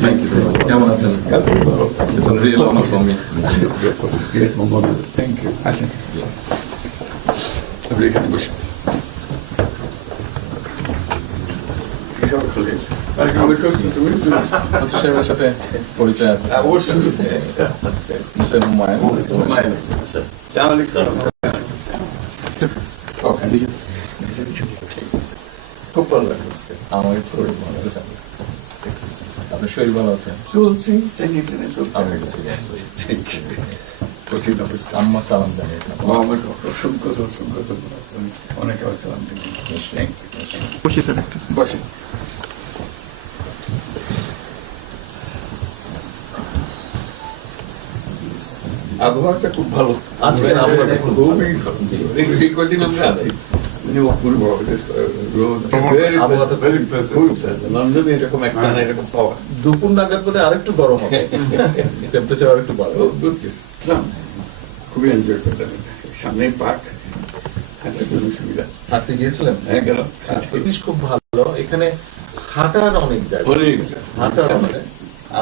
Thank you very much. Cameron, it's an, it's a real honor for me. Great moment. Thank you. Ashen. Tebrik ederim. Buyurun. Amerikasın değil mi? Otur şey başa pe. Poliçaya. Ha olsun. Sen umayın. Umayın. Sen alıklar. Okay. আমার শরীর ভালো আছে। আপনার শরীর ভালো আছে? চলছি you. কঠিন অবস্থা। আম্মা সালাম জানিয়ে আমার অসংখ্য অসংখ্য অনেক আসসালাম বসে স্যার একটু। বসেন আবহাওয়াটা খুব ভালো। আজকের আবহাওয়াটা খুব কদিন আমরা আছি অপূর্ব রোদ আবহাওয়াটা very খুবই লন্ডনে এরকম একটা না এরকম পাওয়া দুপুর নাগাদ বোধহয় আরেকটু গরম হবে টেম্পারেচার আরেকটু বাড়বে খুবই এনজয় করলাম সামনে পার্ক হাঁটার জন্য সুবিধা হাঁটতে গিয়েছিলেন হ্যাঁ গেলাম জিনিস খুব ভালো এখানে হাঁটার অনেক জায়গা হাঁটার অনেক